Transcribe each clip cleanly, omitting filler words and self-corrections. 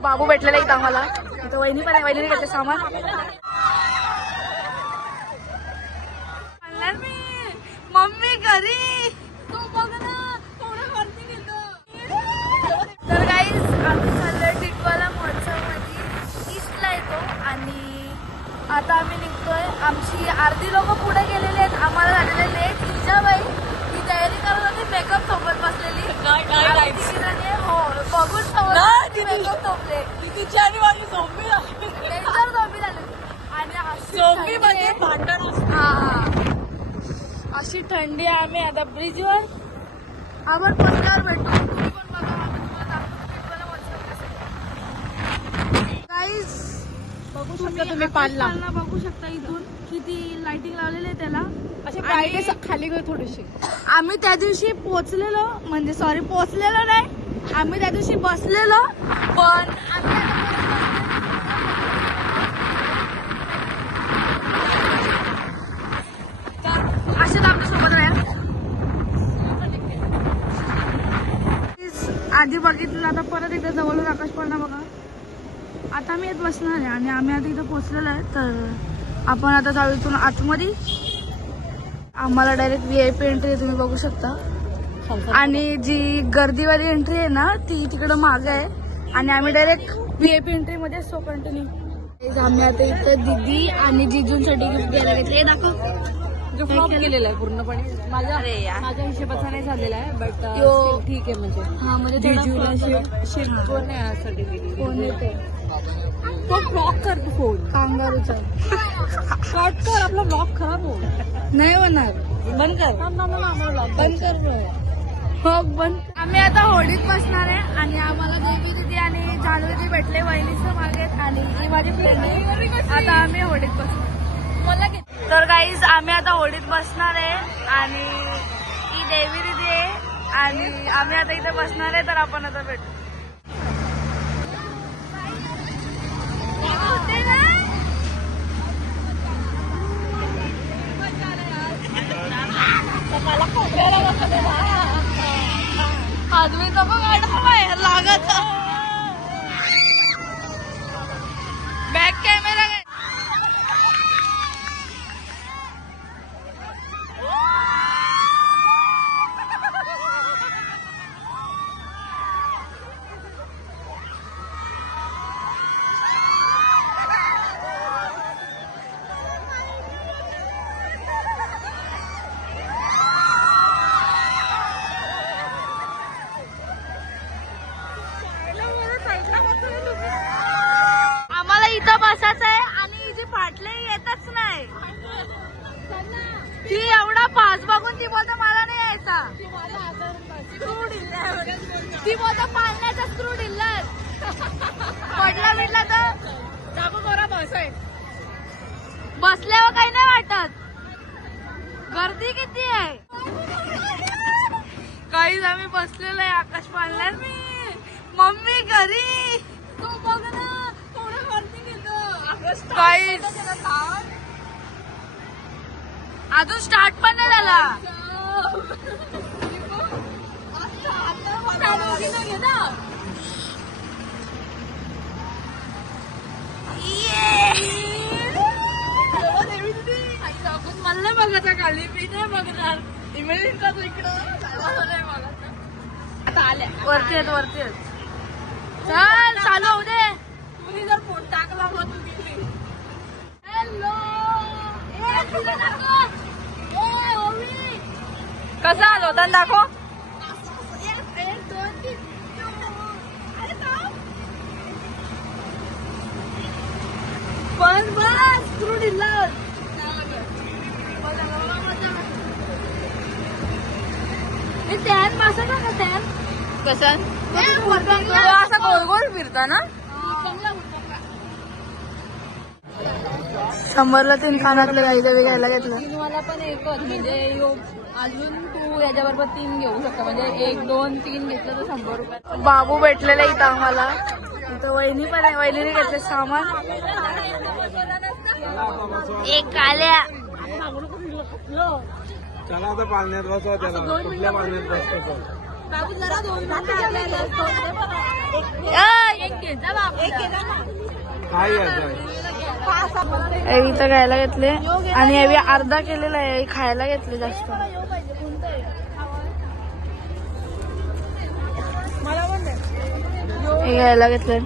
बाबू भेटलेला इथं आम्हाला. इथं वहिनी पण आहे, वहिनीने घेतले सामान. मम्मी घरी तू बघ ना, थोडं वरती घेतो. तर गाईज आम्ही चाललोय टिटवाला महोत्सवमध्ये. ईस्टला येतो आणि आता आम्ही निघतोय. आमची अर्धी लोक पुढे गेलेले आहेत, आम्हाला झालेले लेट. इजाबाई ही तयारी करत होती मेकअप सोबत बसलेली. हो बघून मेकअप सोबले तिची आणि माझी झोंबी झाली. आणि भांडण. हा अशी थंडी आहे. आम्ही आता ब्रिजवर आपण पत्त्यावर भेटू. तुम्ही पण बघा, आम्ही तुम्हाला गाईज बघू शकता तुम्ही पालना बघू शकता. इथून किती लाइटिंग लावलेली आहे त्याला. असे ब्राईटनेस खाली गए थोडीशी. आम्ही त्या दिवशी पोहोचलेलो, म्हणजे सॉरी पोहोचलेलो नाही, आम्ही त्या दिवशी बसलेलो. पण असेच आमच्यासोबत राहील. आधी बघितलं, आता परत एकदा जवळून आकाश पडला बघा. आता आम्ही येत बसणार आहे आणि आम्ही आता इथं पोहोचलेलो आहे. तर आपण आता जाऊ इथून आतमध्ये. आम्हाला डायरेक्ट VIP एंट्री आहे, तुम्ही बघू शकता. आणि जी गर्दीवाली एंट्री आहे ना ती तिकडं मागे आहे. आणि आम्ही डायरेक्ट VIP एंट्री मध्ये असतो. कंटिन्यू आम्ही आता इथं दीदी आणि जिजूंसाठी गिफ्ट घ्यायला घेतले. दाखव फ्लॉप केलेला आहे पूर्णपणे. माझ्या हिशोबाचा नाही झालेला आहे, बट ठीक आहे. म्हणजे हा म्हणजे जिजूला कोण आहे यासाठी कोण येते तो ब्लॉक कर फोन कांगारूचा. शॉर्ट कर, आपला ब्लॉक खराब हो नाही होणार. बंद कर, बंद कर हो बंद. आम्ही आता होडीत बसणार आहे आणि आम्हाला देवी दिदी आणि जानू दिदी भेटले वहिनीचं मागे. आणि ही माझी फ्रेंड आहे. आता आम्ही होडीत बसणार. तर गाईज आम्ही आता होडीत बसणार आहे आणि ही देवी दिदी आहे आणि आम्ही आता इथे बसणार आहे. तर आपण आता भेटू. आदमी तो बाहेर लागत. बॅक कॅमेरा बसायचं आहे. आणि जी फाटले येतच नाही. ती एवढा पास बघून ती बोलते मला नाही यायचा. ती बोलते पाळण्याचा स्क्रू ढिल्लर पडला बिडला तर दाखव कोरा बस आहे. बसल्यावर काही नाही वाटत. गर्दी किती आहे. काहीच आम्ही बसलेलो आहे आकाश पाळण्यात. मम्मी घरी तू बघ ना, थोडं वरती घेतो. काहीच अजून स्टार्ट पण नाही झाला. मला नाही बघायचा खाली. मी नाही बघणार. इमेजिन का तू इकडं नाही बघायचा. आल्या वरती आहेत, वरती आहेत. चल चालू होऊ दे. तुम्ही जर फोन टाकला मग तू गेली. हॅलो कसा आलो होता दाखव. बस बस स्क्रू ढिल्ला. त्यान मासा का त्यान कसा असा गोल गोल फिरता ना. 100ला 3 कानातले काही तरी घ्यायला घेतलं. मला पण एकच म्हणजे अजून तू याच्याबरोबर 3 घेऊ शकता. म्हणजे 1, 2, 3 घेतलं तर 100 रुपये. बाबू भेटलेला इथं आम्हाला. इथं वहिनी पण आहे, वहिनीने घेतले सामान. एक आल्या चला आता पाळण्यात बसवा त्याला. कुठल्या पाळण्यात बसतो. इथं घ्यायला घेतले आणि एवी अर्धा केलेला आहे, खायला घेतले जास्त. हे घ्यायला घेतले.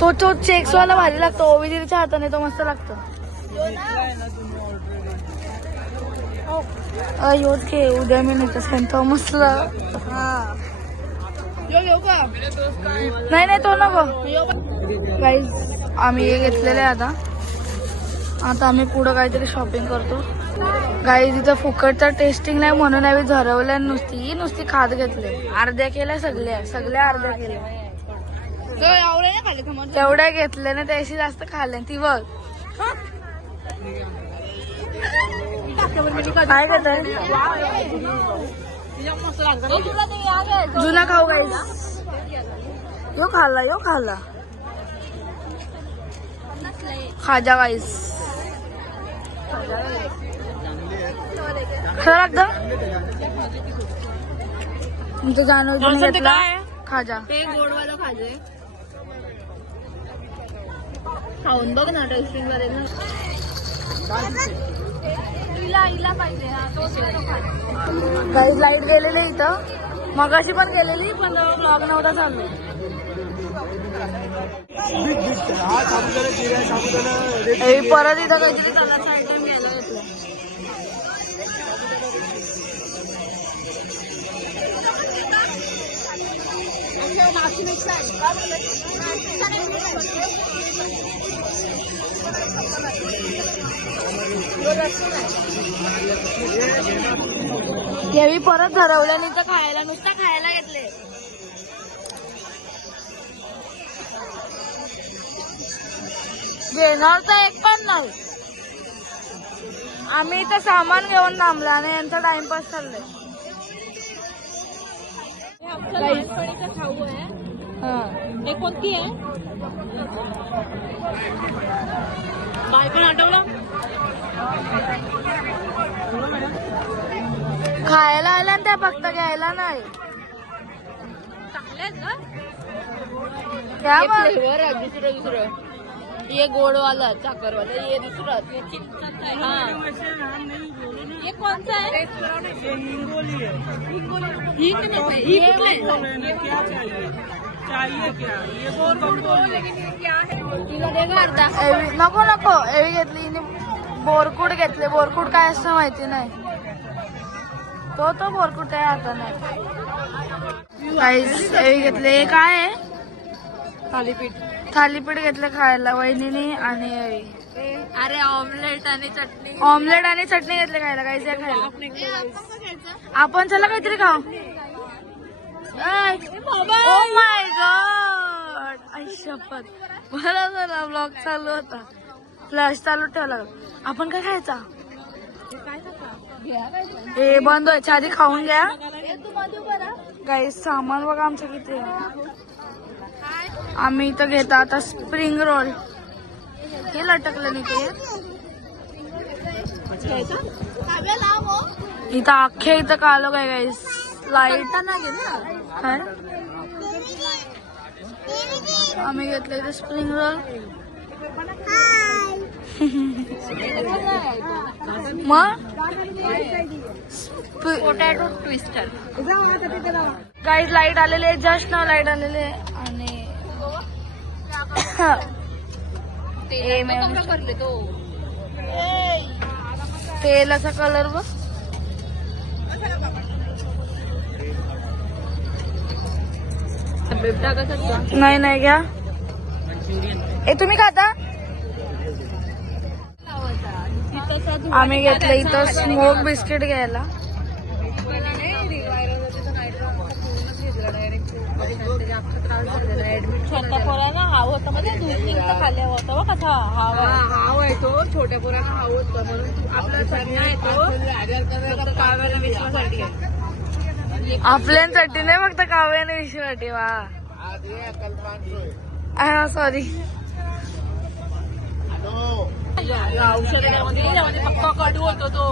तो चेक्स वाला भारी लागतो, ओवीजीच्या हाताने तो मस्त लागतो. योच घे, उद्या मी नाही तो मस्त. नाही तो नको. गाईज आम्ही हे घेतलेले आहे. आता आम्ही पुढं काहीतरी शॉपिंग करतो. गाईज इथं फुकटचा टेस्टिंग नाही म्हणून आम्ही झरवल्या, नुसती खात घेतले. अर्ध्या केल्या, सगळ्या अर्ध्या केल्या. तेवढ्या घेतल्या ना, त्याशी जास्त खाल्ल्या. ती बघ काय करत जुना खाऊ. गाईज यो खाल्ला खाजा. गाईज खरं लागतं. तुमचं जाणवलं घेतला खाजा. ते गोडवाला खाजे खाऊन बघ ना, टेस्टिंग मध्ये गाईज लाईट गेलेली इथं, मगाशी पण गेलेली, पण ब्लॉग नव्हता चालू. परत इथं काहीतरी कलरचा आयटम घ्यायला घेतला. यावी परत ठरवलं नाही तर खायला, नुसतं खायला घेतले. घेणार तर एक पण नाही. आम्ही इथं सामान घेऊन थांबलं आणि यांचा टाइमपास चाललाय. खाऊ आहे. हे कोणती आहे? काय पण आठवलं? खायला आला त्या फक्त घ्यायला नाही. क्या फ्लेवर आहे दुसरं. ये गोड वाला, साखर वाला, ये दुसरं. ये कौन सा है? नको एवी घेतली. बोरकुट घेतले. बोरकुट काय असतं माहिती नाही. तो बोरकुट आहे आता नाही. गाईस एवी घेतले. हे काय आहे? थालीपीठ घेतले खायला वहिनीने. आणि अरे ऑमलेट आणि चटणी घेतले खायला. गाईस या खायला आपण. चला काहीतरी खाऊ. ओ माय गॉड, आई शपथ. बरं झाला ब्लॉग चालू होता, फ्लॅश चालू ठेवला. आपण काय खायचा? हे बंद व्हायच्या आधी खाऊन घ्या. गाईस सामान बघा आमचं किती आहे. आम्ही इथं घेता आता स्प्रिंग रोल. हे लटकलं नाही ते इथं अख्ख्या इथं कालो काय. गाईस लाईट काय आम्ही घेतलं इथं स्प्रिंग रोल. मग पोटॅटो ट्विस्टर. गाईज लाईट आलेले, जस्ट नाव लाईट आलेले. आणि तेलाचा कलर बघ. नाही घ्या. ए तुम्ही खाता? आम्ही घेतलं इथं स्मोक बिस्किट घ्यायला. छोट्या पोरांना हाव होतं म्हणजे दूध खाल्ल्या होतं कसा हाव आहे तो. छोट्या पोरांना हाव होतं म्हणून आपला सगळ्या येतो काव्याला विश्वासाठी. आपल्यांसाठी नाही फक्त काव्याने विश्वासाठी. वा सॉरी. औषध त्यामध्ये फक्त कडू होतो तो.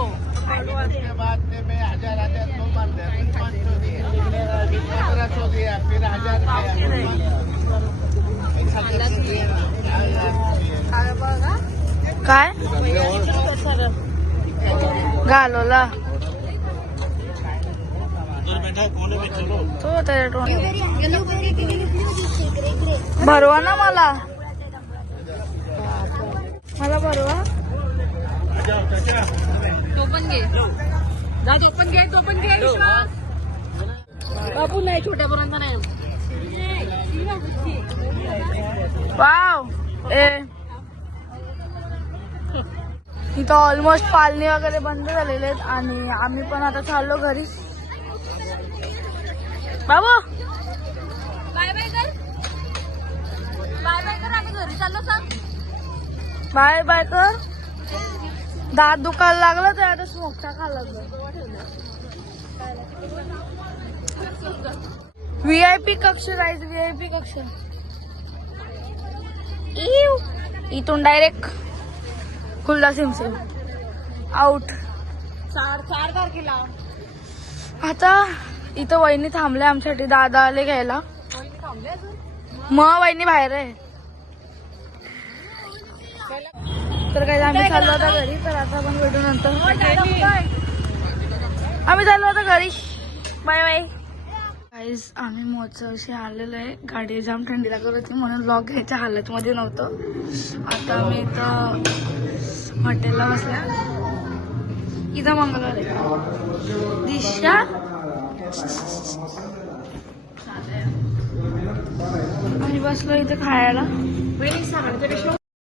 काय घालवला तो त्याच्या भरवा ना मला भरवा. तो पण घे जा, तो पण घे विश्वास. बाबू नाही, छोट्या पोरांना नाही. वाव इथं ऑलमोस्ट पालणी वगैरे बंद झालेले आहेत आणि आम्ही पण आता चाललो घरी. बाबू बाय बाय कर, आम्ही घरी चाललो. सांग बाय बाय कर. दात दुखायला लागलं तर आता स्मोकचा खाल्ला. VIP कक्ष जायचं. VIP कक्ष इथून डायरेक्ट खुलदा सिमसिम आउट. 4 तारखेला आता इथं वहिनी थांबले आमच्यासाठी. दादा आले घ्यायला. मग वहिनी बाहेर आहे. तर काही आम्ही चाललो होता घरी. तर आता आपण भेटू नंतर. आम्ही चाललो होता घरी. Bye bye guys. आम्ही मोचवशी आलेलो आहे. गाडी जाम थंडी लागत होती म्हणून ब्लॉग घ्यायच्या हालतमध्ये नव्हतं. आता आम्ही इथं हॉटेलला बसल्या. इथं मंगळवार आहे. दिशा आम्ही बसलो इथं खायला. सांगायचं